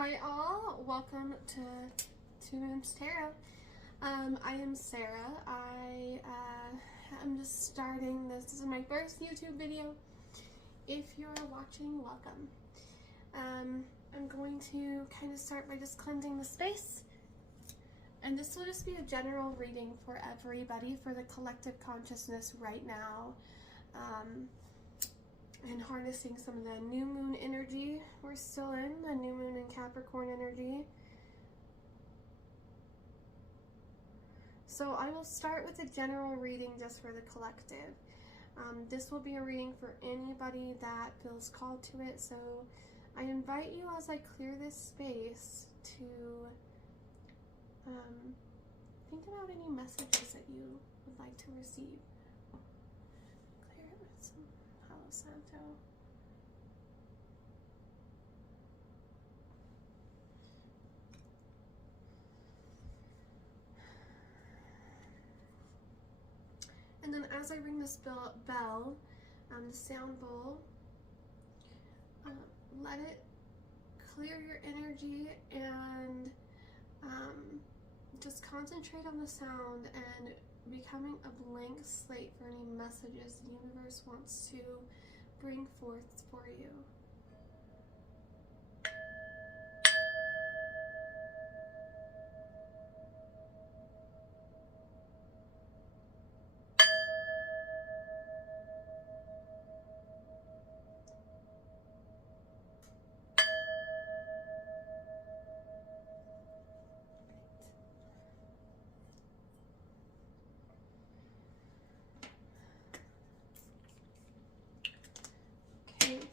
Hi all, welcome to Two Moons Tarot. I am Sarah. I am just starting this. This is my first YouTube video. If you're watching, welcome. I'm going to kind of start by just cleansing the space. And this will just be a general reading for everybody, for the collective consciousness right now. And harnessing some of the new moon energy we're still in, the new moon and Capricorn energy. So I will start with a general reading just for the collective. This will be a reading for anybody that feels called to it. So I invite you, as I clear this space, to think about any messages that you would like to receive. Clear it with some Palo Santo. And then as I ring this bell, the sound bowl, let it clear your energy and just concentrate on the sound and becoming a blank slate for any messages the universe wants to bring forth for you.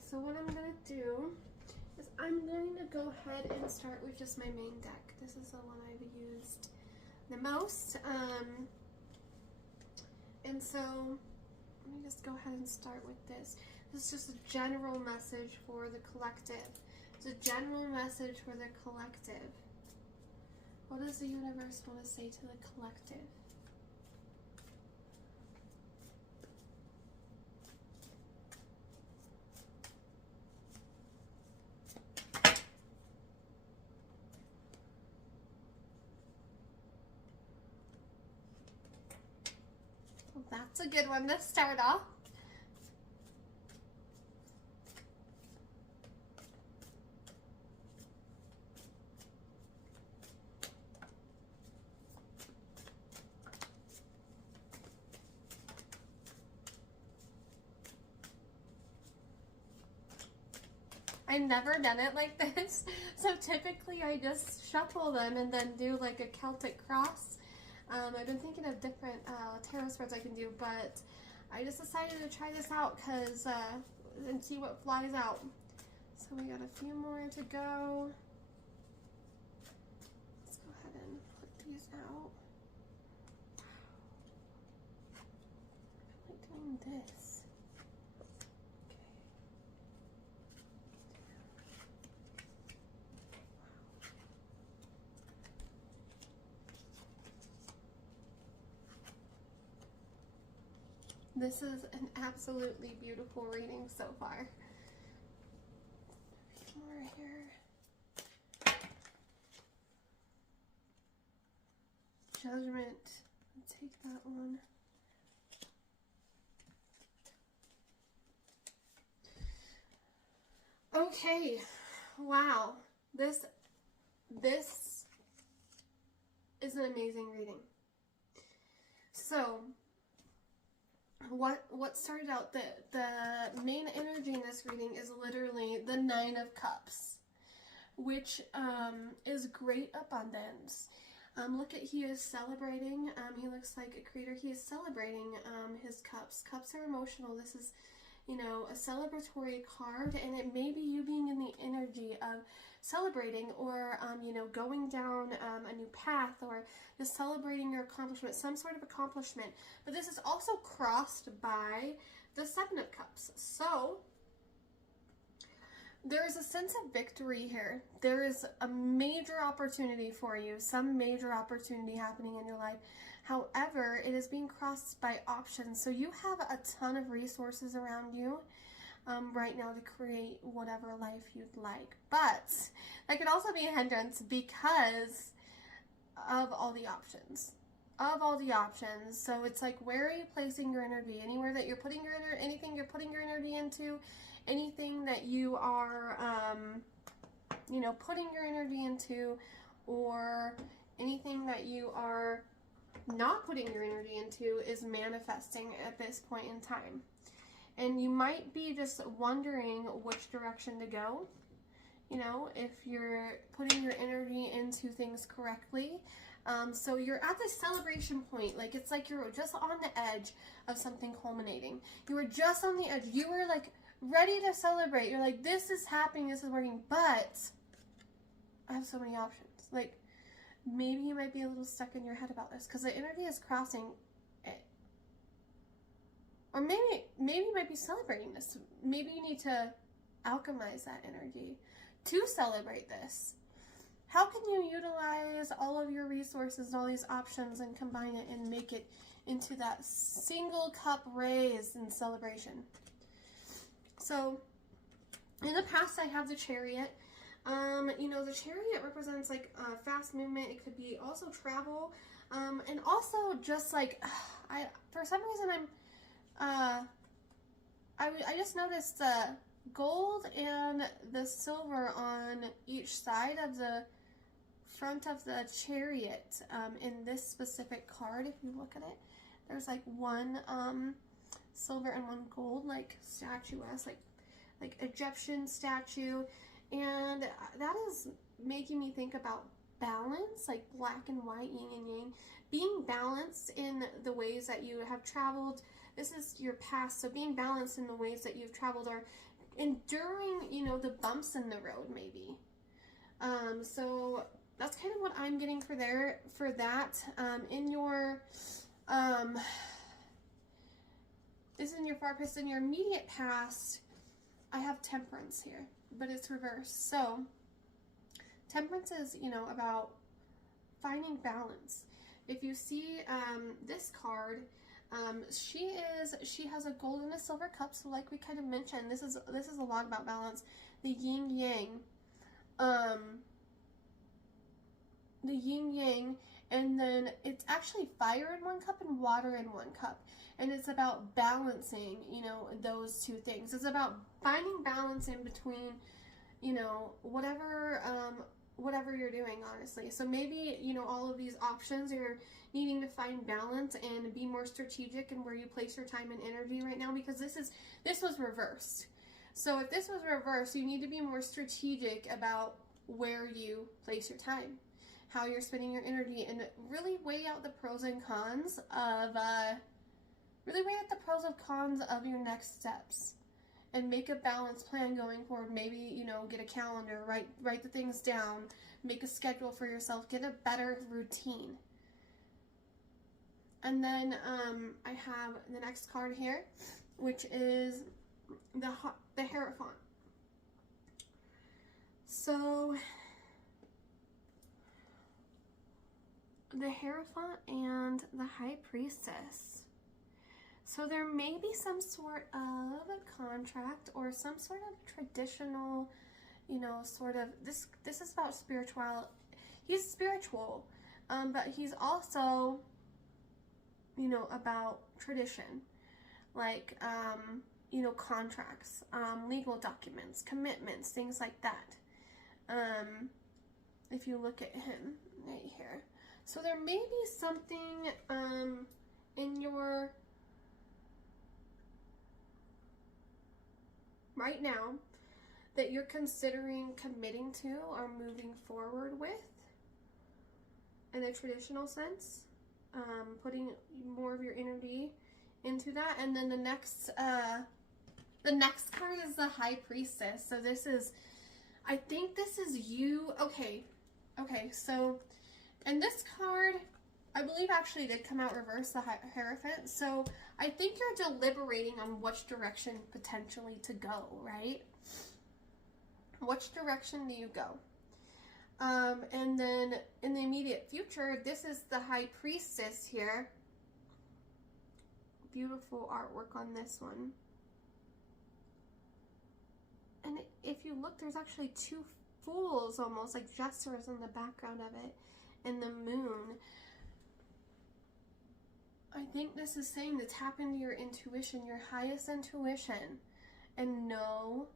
So what I'm going to do is I'm going to go ahead and start with just my main deck. This is the one I've used the most. And so let me just go ahead and start with this. This is just a general message for the collective. It's a general message for the collective. What does the universe want to say to the collective? That's a good one to start off. I've never done it like this, so typically I just shuffle them and then do like a Celtic cross. I've been thinking of different tarot spreads I can do, but I just decided to try this out and see what flies out. So we got a few more to go. Let's go ahead and put these out. I like doing this. This is an absolutely beautiful reading so far. A few more here. Judgment. I'll take that one. Okay. Wow. This is an amazing reading. So what started out, the main energy in this reading is literally the Nine of Cups, which is great abundance. Look at, he is celebrating. He looks like a creator. He is celebrating his cups. Cups are emotional. This is, you know, a celebratory card, and it may be you being in the energy of celebrating or, you know, going down a new path, or just celebrating your accomplishment, some sort of accomplishment. But this is also crossed by the Seven of Cups. So there is a sense of victory here. There is a major opportunity for you, some major opportunity happening in your life. However, it is being crossed by options. So you have a ton of resources around you. right now to create whatever life you'd like. But that could also be a hindrance because of all the options. So it's like, where are you placing your energy? Anywhere that you're putting your anything you're putting your energy into, anything that you are, you know, putting your energy into, or anything that you are not putting your energy into is manifesting at this point in time. And you might be just wondering which direction to go. You know, if you're putting your energy into things correctly. So you're at this celebration point. Like, it's like you're just on the edge of something culminating. You were just on the edge. You were like ready to celebrate. You're like, this is happening, this is working, but I have so many options. Like, maybe you might be a little stuck in your head about this because the energy is crossing it. Or maybe you might be celebrating this. Maybe you need to alchemize that energy to celebrate this. How can you utilize all of your resources and all these options and combine it and make it into that single cup raise in celebration? So, in the past, I have the Chariot. You know, the Chariot represents like fast movement. It could be also travel, and also just like for some reason I just noticed the gold and the silver on each side of the front of the Chariot in this specific card. If you look at it, there's like one silver and one gold, like statuesque, like Egyptian statue, and that is making me think about balance, like black and white, yin and yang, being balanced in the ways that you have traveled. This is your past, so being balanced in the ways that you've traveled, or enduring, you know, the bumps in the road, maybe. So that's kind of what I'm getting for that. In your, this is in your far past. In your immediate past, I have Temperance here, but it's reversed. So Temperance is, you know, about finding balance. If you see this card, she has a gold and a silver cup. So like we kind of mentioned, this is a lot about balance. The yin yang, and then it's actually fire in one cup and water in one cup, and it's about balancing, you know, those two things. It's about finding balance in between, you know, whatever you're doing, honestly. So maybe, you know, all of these options, you're needing to find balance and be more strategic in where you place your time and energy right now, because this was reversed. So if this was reversed, you need to be more strategic about where you place your time, how you're spending your energy, and really weigh out the pros and cons of your next steps, and make a balanced plan going forward. Maybe, you know, get a calendar, write the things down, make a schedule for yourself, get a better routine. And then I have the next card here, which is the Hierophant. So the Hierophant and the High Priestess. So there may be some sort of a contract or some sort of traditional, you know, sort of, this is about spiritual. He's spiritual, but he's also, you know, about tradition, like, you know, contracts, legal documents, commitments, things like that. If you look at him right here. So there may be something in your right now that you're considering committing to or moving forward with in a traditional sense, putting more of your energy into that. And then the next card is the High Priestess. So this is, I think this is you. Okay, so, and this card, I believe, actually did come out reverse, the Hierophant. So I think you're deliberating on which direction potentially to go, right? Which direction do you go? And then in the immediate future, this is the High Priestess here. Beautiful artwork on this one. And if you look, there's actually two fools, almost like jesters in the background of it, and the moon. I think this is saying to tap into your intuition, your highest intuition, and know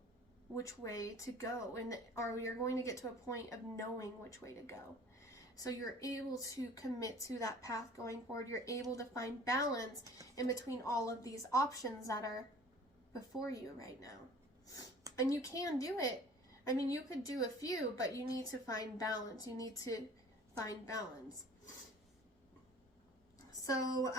which way to go. Or you're going to get to a point of knowing which way to go. So you're able to commit to that path going forward. You're able to find balance in between all of these options that are before you right now. And you can do it. I mean, you could do a few, but you need to find balance. You need to find balance. So,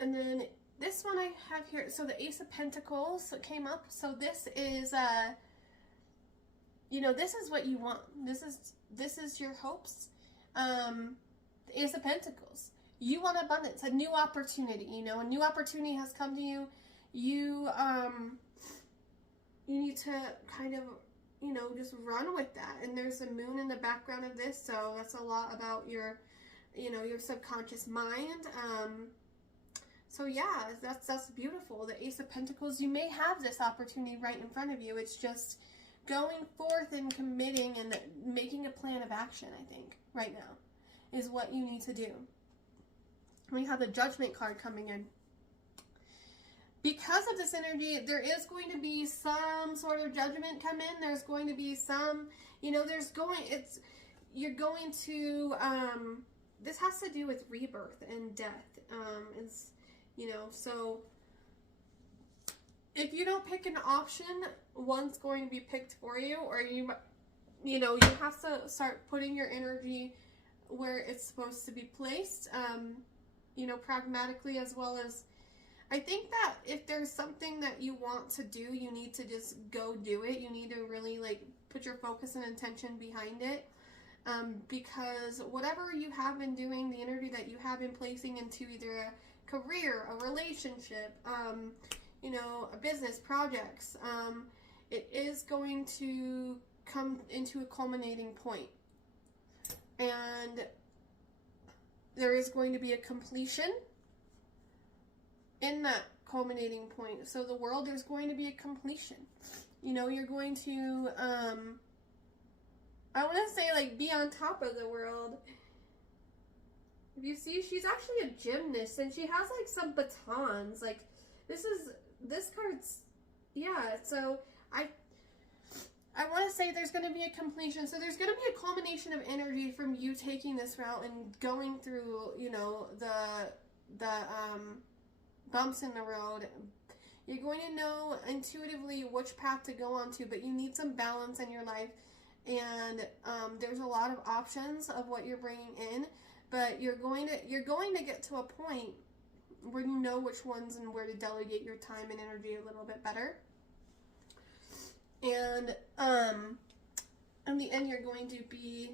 and then this one I have here, so the Ace of Pentacles came up. So this is, you know, this is what you want. This is your hopes. The Ace of Pentacles. You want abundance, a new opportunity, you know, a new opportunity has come to you. You need to kind of, you know, just run with that. And there's a moon in the background of this, so that's a lot about your, you know, your subconscious mind. So yeah, that's beautiful. The Ace of Pentacles, you may have this opportunity right in front of you. It's just going forth and committing and making a plan of action, I think, right now, is what you need to do. We have the Judgment card coming in. Because of this energy, there is going to be some sort of judgment come in. There's going to be some, you know, you're going to, this has to do with rebirth and death. It's, you know, so if you don't pick an option, one's going to be picked for you, or you know, you have to start putting your energy where it's supposed to be placed, you know, pragmatically, as well as, I think that if there's something that you want to do, you need to just go do it. You need to really, like, put your focus and intention behind it, because whatever you have been doing, the energy that you have been placing into either a career, a relationship, you know, a business, projects, it is going to come into a culminating point. And there is going to be a completion in that culminating point. So the world, there's going to be a completion. You know, you're going to, I want to say, like, be on top of the world. If you see, she's actually a gymnast, and she has, like, some batons. Like, this card's, yeah, so I want to say there's going to be a completion. So there's going to be a culmination of energy from you taking this route and going through, you know, the bumps in the road. You're going to know intuitively which path to go on to, but you need some balance in your life. And there's a lot of options of what you're bringing in, but you're going to get to a point where you know which ones and where to delegate your time and energy a little bit better. And in the end, you're going to be,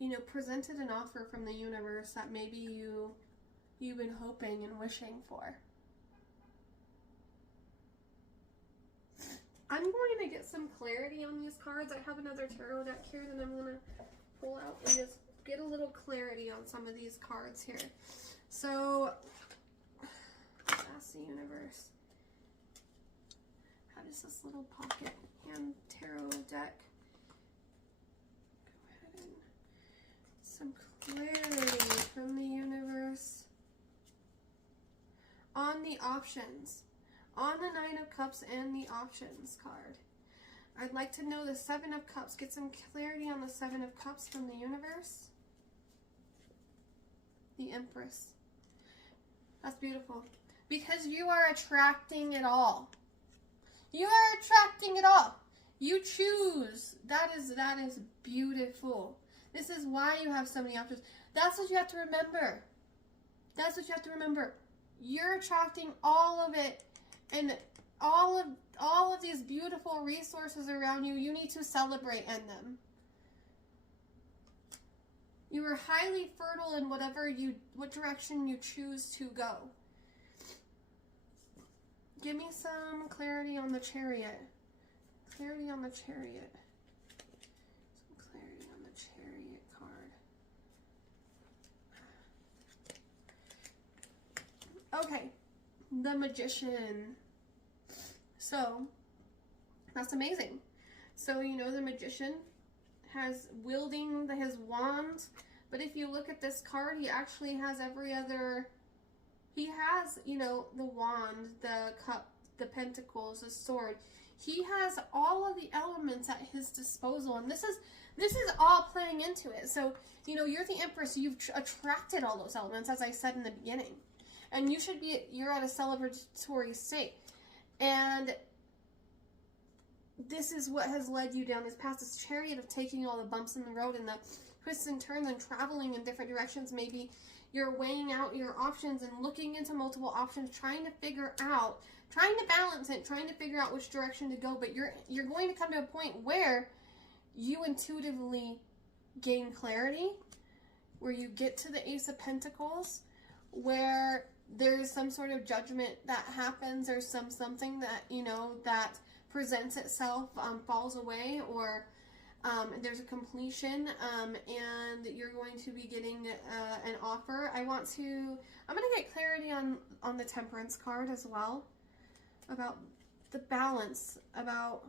you know, presented an offer from the universe that maybe you've been hoping and wishing for. I'm going to get some clarity on these cards. I have another tarot deck here that I'm going to pull out and just get a little clarity on some of these cards here. So, ask the universe. How does this little pocket hand tarot deck? Go ahead and some clarity from the universe on the options. On the Nine of Cups and the options card. I'd like to know the Seven of Cups. Get some clarity on the Seven of Cups from the universe. The Empress. That's beautiful. Because you are attracting it all. You are attracting it all. You choose. That is beautiful. This is why you have so many options. That's what you have to remember. That's what you have to remember. You're attracting all of it. And all of these beautiful resources around you, you need to celebrate in them. You are highly fertile in what direction you choose to go. Give me some clarity on the Chariot. Clarity on the Chariot. Some clarity on the Chariot card. Okay. the Magician. So that's amazing. So, you know, the Magician has wielding his wand, but if you look at this card, he actually has every other, he has, you know, the wand, the cup, the pentacles, the sword. He has all of the elements at his disposal, and this is all playing into it. So, you know, you're the Empress, you've attracted all those elements, as I said in the beginning, and you're at a celebratory state, and this is what has led you down this path, this Chariot of taking all the bumps in the road and the twists and turns and traveling in different directions. Maybe you're weighing out your options and looking into multiple options, trying to balance it, trying to figure out which direction to go. But you're going to come to a point where you intuitively gain clarity, where you get to the Ace of Pentacles, where there's some sort of judgment that happens, or something that, you know, that presents itself, falls away, or there's a completion, and you're going to be getting an offer. I'm going to get clarity on the Temperance card as well, about the balance, about,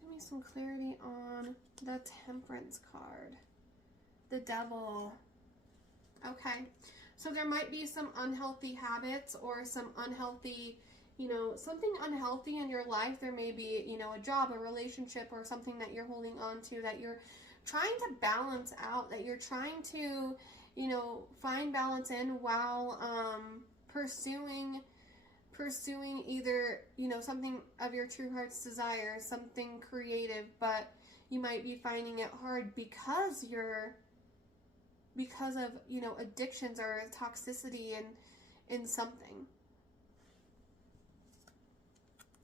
give me some clarity on the Temperance card, the Devil. Okay, so there might be some unhealthy habits, or some unhealthy, you know, something unhealthy in your life. There may be, you know, a job, a relationship, or something that you're holding on to that you're trying to balance out, that you're trying to, you know, find balance in while pursuing either, you know, something of your true heart's desire, something creative, but you might be finding it hard because of, you know, addictions or toxicity in something.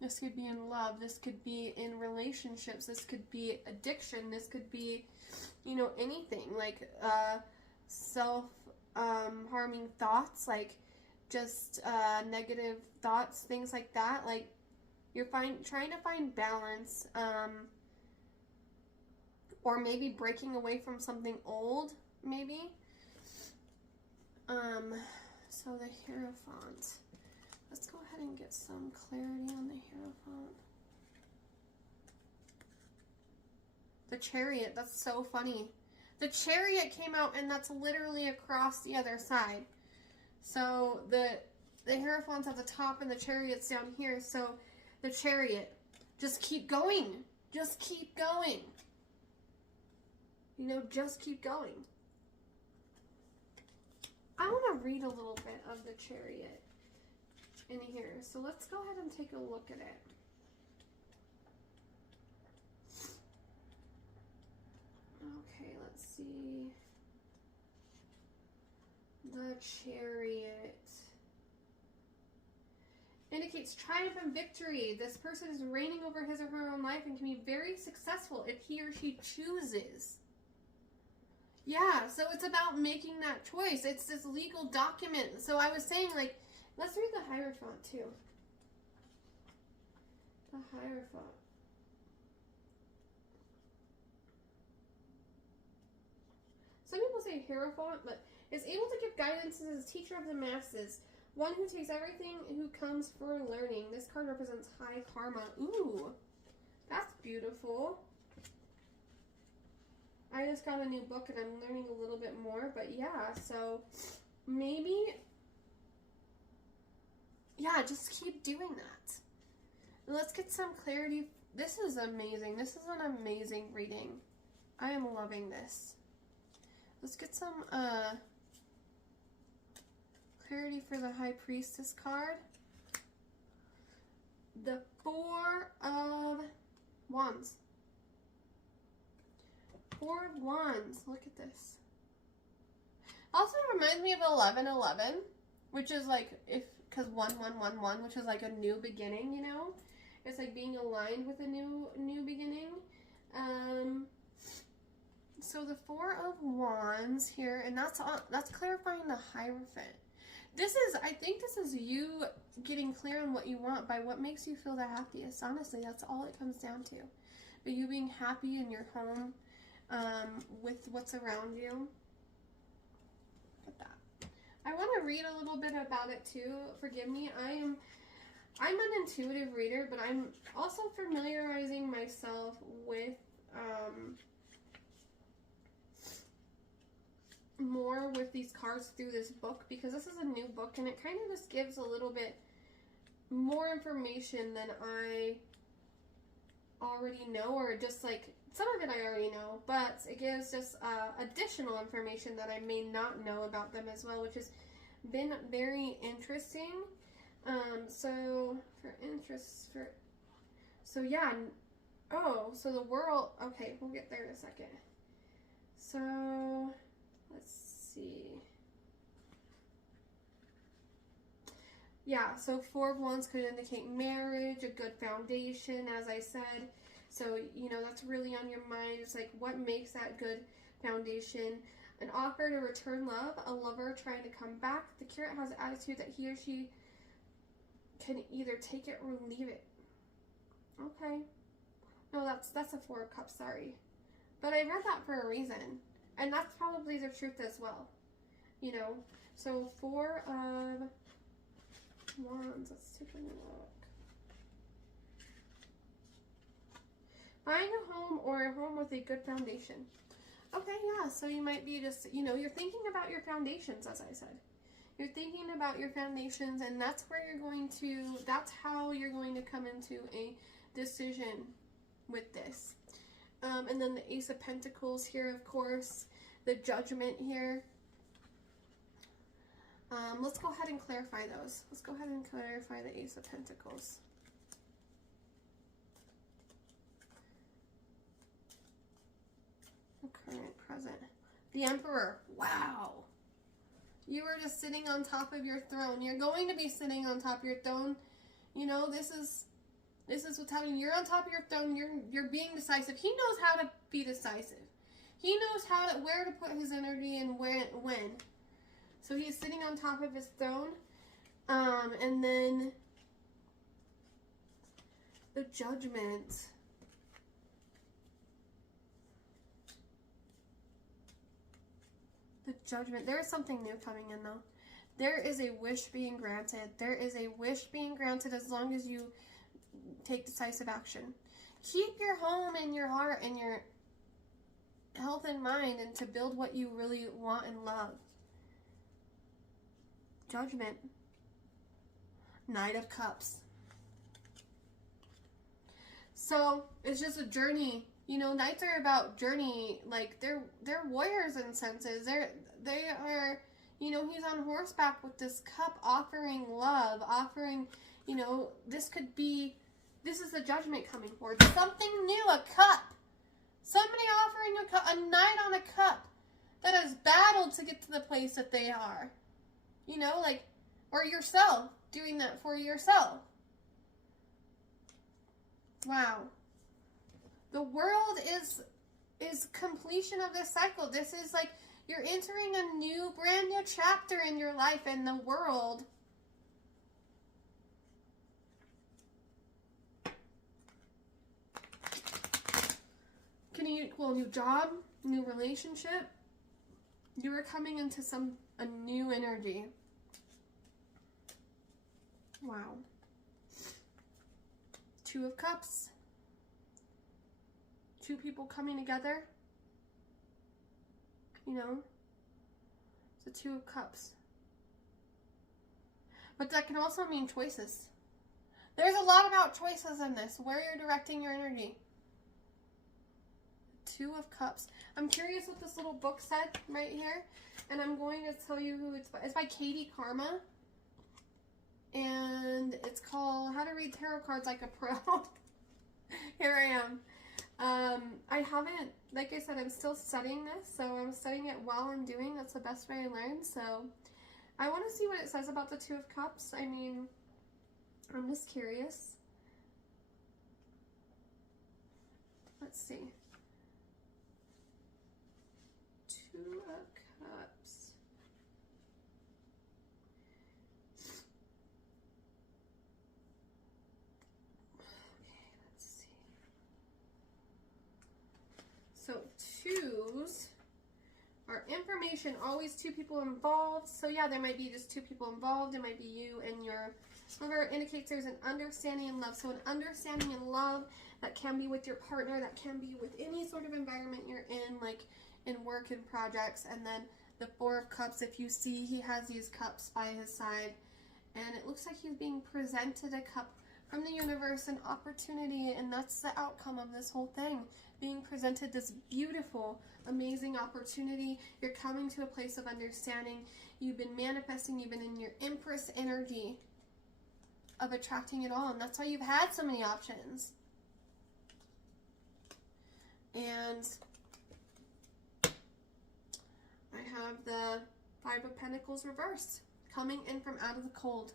This could be in love, this could be in relationships, this could be addiction, this could be, you know, anything, like self-harming thoughts, like just negative thoughts, things like that. Like, you're trying to find balance, or maybe breaking away from something old, maybe. So the Hierophant. Let's go ahead and get some clarity on the Hierophant. The Chariot, that's so funny. The Chariot came out, and that's literally across the other side. So the Hierophant's at the top and the Chariot's down here. So the Chariot, just keep going. Just keep going. You know, just keep going. I want to read a little bit of the Chariot in here. So let's go ahead and take a look at it. Okay, let's see. The Chariot indicates triumph and victory. This person is reigning over his or her own life and can be very successful if he or she chooses. Yeah, so it's about making that choice. It's this legal document. So I was saying, like, let's read the Hierophant too. The Hierophant. Some people say Hierophant, but is able to give guidance as a teacher of the masses. One who takes everything who comes for learning. This card represents high karma. Ooh, that's beautiful. I just got a new book and I'm learning a little bit more, but yeah, so maybe, yeah, just keep doing that. Let's get some clarity. This is amazing. This is an amazing reading. I am loving this. Let's get some clarity for the High Priestess card. The Four of Wands. Four of Wands. Look at this. Also reminds me of 1111, which is like, because 1111, which is like a new beginning, you know? It's like being aligned with a new beginning. So the Four of Wands here, and that's clarifying the Hierophant. I think this is you getting clear on what you want by what makes you feel the happiest. Honestly, that's all it comes down to. But you being happy in your home, with what's around you. Look at that. I want to read a little bit about it too. Forgive me. I'm an intuitive reader, but I'm also familiarizing myself with more with these cards through this book, because this is a new book and it kind of just gives a little bit more information than I already know, or just like some of it I already know, but it gives just additional information that I may not know about them as well, which has been very interesting. So yeah. Oh, so the world, okay, we'll get there in a second. So let's see. Yeah, so Four of Wands could indicate marriage, a good foundation, as I said. So, you know, that's really on your mind. It's like, what makes that good foundation? An offer to return love, a lover trying to come back. The Carrot has an attitude that he or she can either take it or leave it. Okay. No, that's a Four of Cups, sorry. But I read that for a reason. And that's probably the truth as well. You know, so Four of Wands, let's take a look. Buying a home, or a home with a good foundation. Okay, yeah, so you might be just, you know, you're thinking about your foundations, as I said. You're thinking about your foundations, and that's where you're going to, that's how you're going to come into a decision with this. And then the Ace of Pentacles here, of course, the Judgment here. Let's go ahead and clarify those. Let's go ahead and clarify the Ace of Pentacles. The current, present. The Emperor. Wow. You were just sitting on top of your throne. You're going to be sitting on top of your throne. You know, this is what's happening. You're on top of your throne. You're being decisive. He knows how to be decisive. He knows where to put his energy and when. So he is sitting on top of his throne. And then the Judgment. The Judgment. There is something new coming in, though. There is a wish being granted. There is a wish being granted as long as you take decisive action. Keep your home and your heart and your health in mind, and to build what you really want and love. Judgment. Knight of Cups. So it's just a journey. You know, knights are about journey. Like, they're warriors in senses. They are, you know, he's on horseback with this cup, offering love, offering, you know, this is the Judgment coming forward. Something new, a cup. Somebody offering a cup, a knight on a cup that has battled to get to the place that they are. You know, like, or yourself, doing that for yourself. Wow. The world is completion of this cycle. This is like, you're entering a brand new chapter in your life, and the world can equal new job, new relationship. You are coming into a new energy. Wow. Two of Cups. Two people coming together. You know? It's the Two of Cups. But that can also mean choices. There's a lot about choices in this. Where you're directing your energy. Two of Cups. I'm curious what this little book said right here. And I'm going to tell you who it's by. It's by Katie Karma. And it's called How to Read Tarot Cards Like a Pro. Here I am. I haven't, like I said, I'm still studying this. So I'm studying it while I'm doing. That's the best way I learn. So I want to see what it says about the Two of Cups. I mean, I'm just curious. Let's see. Two of Cups. Okay, let's see. So twos our information. Always two people involved. So yeah, there might be just two people involved. It might be you and your lover. It indicates there's an understanding and love. So an understanding and love that can be with your partner, that can be with any sort of environment you're in, like in work and projects. And then the Four of Cups, if you see, he has these cups by his side, and it looks like he's being presented a cup from the universe, an opportunity, and that's the outcome of this whole thing. Being presented this beautiful, amazing opportunity. You're coming to a place of understanding. You've been manifesting. You've been in your Empress energy of attracting it all, and that's why you've had so many options. And I have the Five of Pentacles reversed, coming in from out of the cold.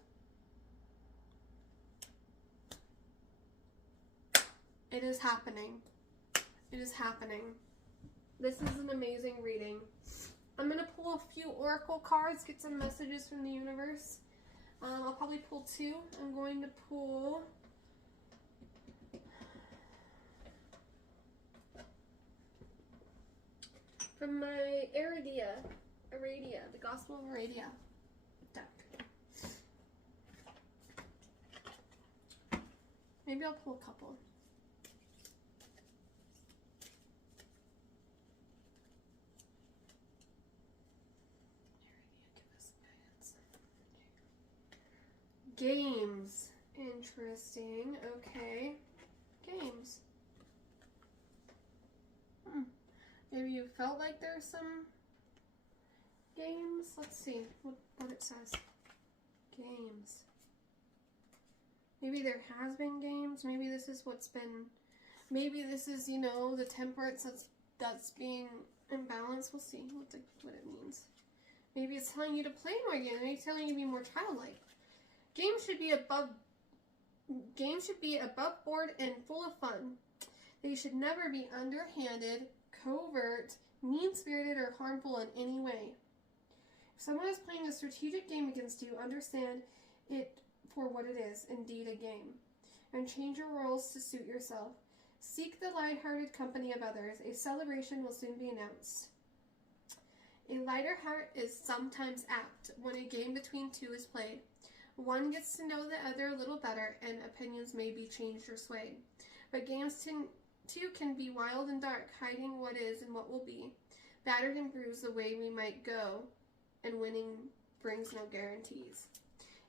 It is happening. It is happening. This is an amazing reading. I'm going to pull a few oracle cards, get some messages from the universe. I'll probably pull two. I'm going to pull from my Aradia, the Gospel of Aradia deck. Maybe I'll pull a couple. Games. Interesting. Okay. Games. Maybe you felt like there's some games. Let's see what it says. Games. Maybe there has been games. Maybe this is what's been... Maybe this is, you know, the temperance that's being imbalanced. We'll see what it means. Maybe it's telling you to play more games. Maybe it's telling you to be more childlike. Games should be above board and full of fun. They should never be underhanded, covert, mean-spirited, or harmful in any way. If someone is playing a strategic game against you, understand it for what it is, indeed a game, and change your roles to suit yourself. Seek the light-hearted company of others. A celebration will soon be announced. A lighter heart is sometimes apt when a game between two is played. One gets to know the other a little better, and opinions may be changed or swayed. But games too can be wild and dark, hiding what is and what will be. Battered and bruised the way we might go, and winning brings no guarantees.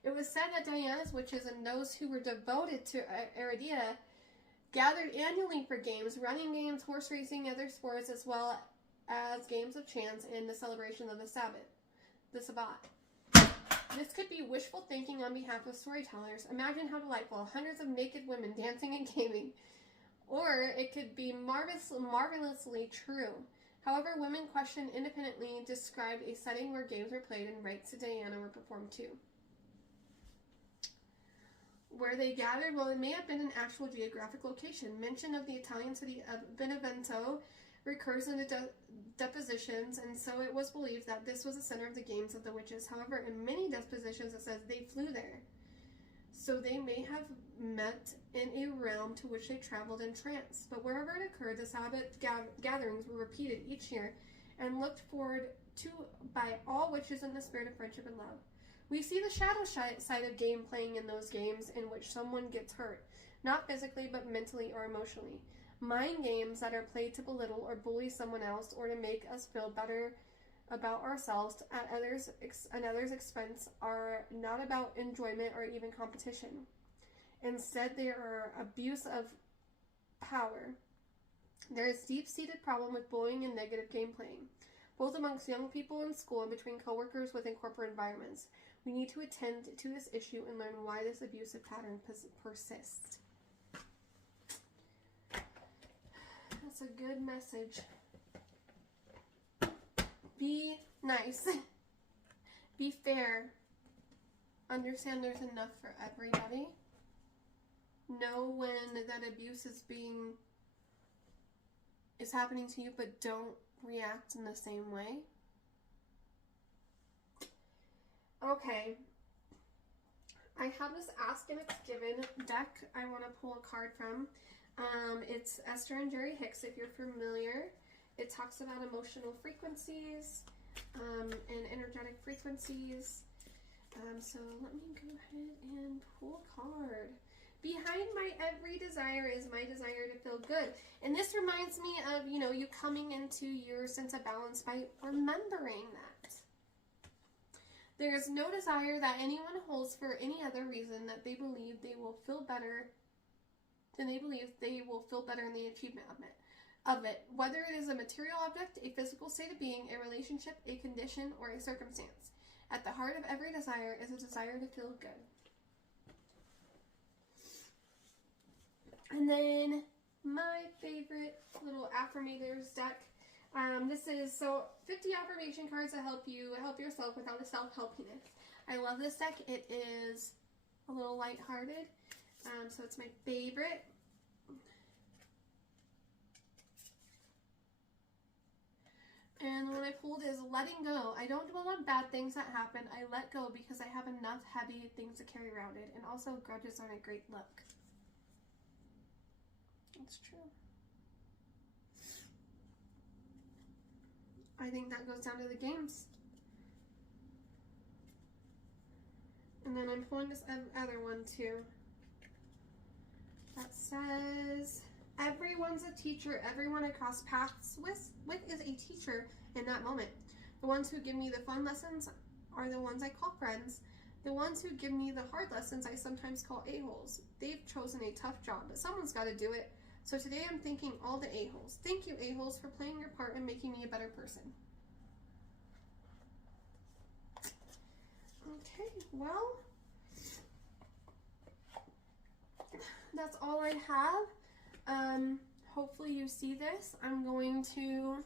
It was said that Diana's witches and those who were devoted to Aradia gathered annually for games, running games, horse racing, other sports, as well as games of chance in the celebration of the Sabbat. This could be wishful thinking on behalf of storytellers. Imagine how delightful, hundreds of naked women dancing and gaming. Or it could be marvelously true. However, women questioned independently described a setting where games were played and rites to Diana were performed too. Where they gathered, well, it may have been an actual geographic location. Mention of the Italian city of Benevento recurs in the depositions, and so it was believed that this was the center of the games of the witches. However, in many depositions it says they flew there. So they may have met in a realm to which they traveled in trance. But wherever it occurred, the Sabbath gatherings were repeated each year and looked forward to by all witches in the spirit of friendship and love. We see the shadow side of game playing in those games in which someone gets hurt, not physically but mentally or emotionally. Mind games that are played to belittle or bully someone else or to make us feel better about ourselves at others' expense are not about enjoyment or even competition. Instead, they are abuse of power. There is a deep-seated problem with bullying and negative game playing, both amongst young people in school and between coworkers within corporate environments. We need to attend to this issue and learn why this abusive pattern persists. That's a good message. Be nice. Be fair. Understand there's enough for everybody. Know when that abuse is happening to you, but don't react in the same way. Okay. I have this Ask and It's Given deck I want to pull a card from. It's Esther and Jerry Hicks, if you're familiar. It talks about emotional frequencies and energetic frequencies. So let me go ahead and pull a card. Behind my every desire is my desire to feel good. And this reminds me of, you know, you coming into your sense of balance by remembering that. There is no desire that anyone holds for any other reason that they believe they will feel better than they believe they will feel better in the achievement of it. Whether it is a material object, a physical state of being, a relationship, a condition, or a circumstance. At the heart of every desire is a desire to feel good. And then my favorite little affirmators deck. This is 50 affirmation cards that help you help yourself without a self-helpiness. I love this deck. It is a little lighthearted, so it's my favorite. And the one I pulled is letting go. I don't dwell on bad things that happen. I let go because I have enough heavy things to carry around it. And also, grudges aren't a great look. It's true. I think that goes down to the games. And then I'm pulling this other one too. That says, everyone's a teacher. Everyone I cross paths with is a teacher in that moment. The ones who give me the fun lessons are the ones I call friends. The ones who give me the hard lessons I sometimes call a-holes. They've chosen a tough job, but someone's got to do it. So today I'm thanking all the a-holes. Thank you, a-holes, for playing your part in making me a better person. Okay, well, that's all I have. Hopefully you see this. I'm going to,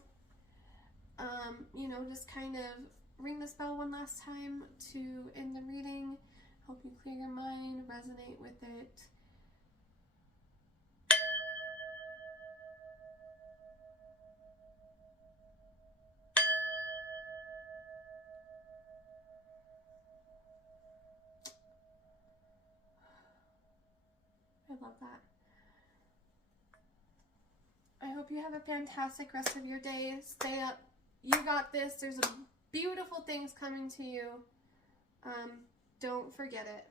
you know, just kind of ring this bell one last time to end the reading, help you clear your mind, resonate with it. I love that. I hope you have a fantastic rest of your day. Stay up. You got this. There's beautiful things coming to you. Don't forget it.